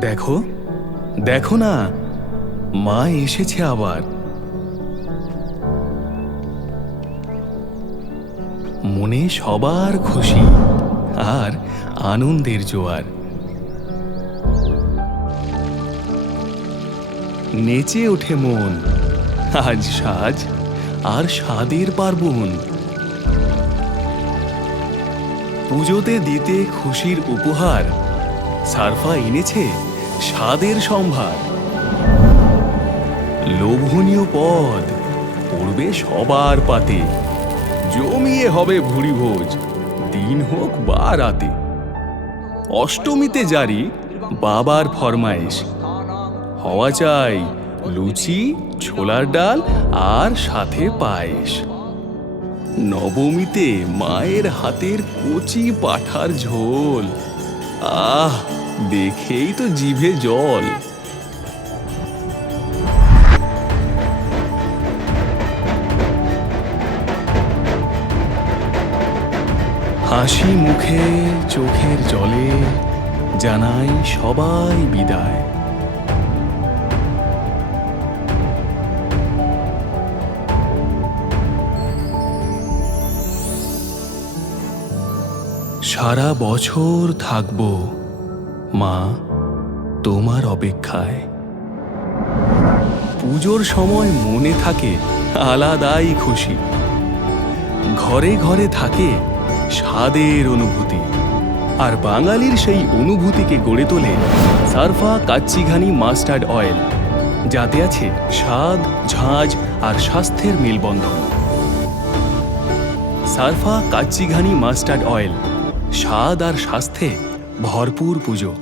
দেখো দেখো না, মা এসেছে আবার। মনে সবার খুশি আর আনন্দের জোয়ার। নেচে ওঠে মন, আজ সাজ আর স্বাদের পার্বণ। পুজোতে দিতে খুশির উপহার, সারফা এনেছে স্বাদের সম্ভার। লোভনীয় পদ পড়বে সবার পাতে। জমিয়ে হবে ভুড়ি ভোজ দিন হোক বা রাতে। অষ্টমীতে জারি বাবার ফরমাইশ। হওয়া চাই লুচি, ছোলার ডাল আর সাথে পায়েস। নবমীতে মায়ের হাতের কচি পাঠার ঝোল। আহ! দেখেই তো জিভে জল। হাসি মুখে চোখের জলে জানাই সবাই বিদায়। সারা বছর থাকব মা, তোমার অপেক্ষায়। পুজোর সময় মনে থাকে আলাদাই খুশি। ঘরে ঘরে থাকে স্বাদের অনুভূতি। আর বাঙালির সেই অনুভূতিকে গড়ে তোলে সারফা কাচ্চিঘানি মাস্টার্ড অয়েল, যাতে আছে স্বাদ, ঝাঁজ আর স্বাস্থ্যের মেলবন্ধন। সারফা কাচ্চিঘানি মাস্টার্ড অয়েল, স্বাদ আর স্বাস্থ্যে ভরপুর পুজো।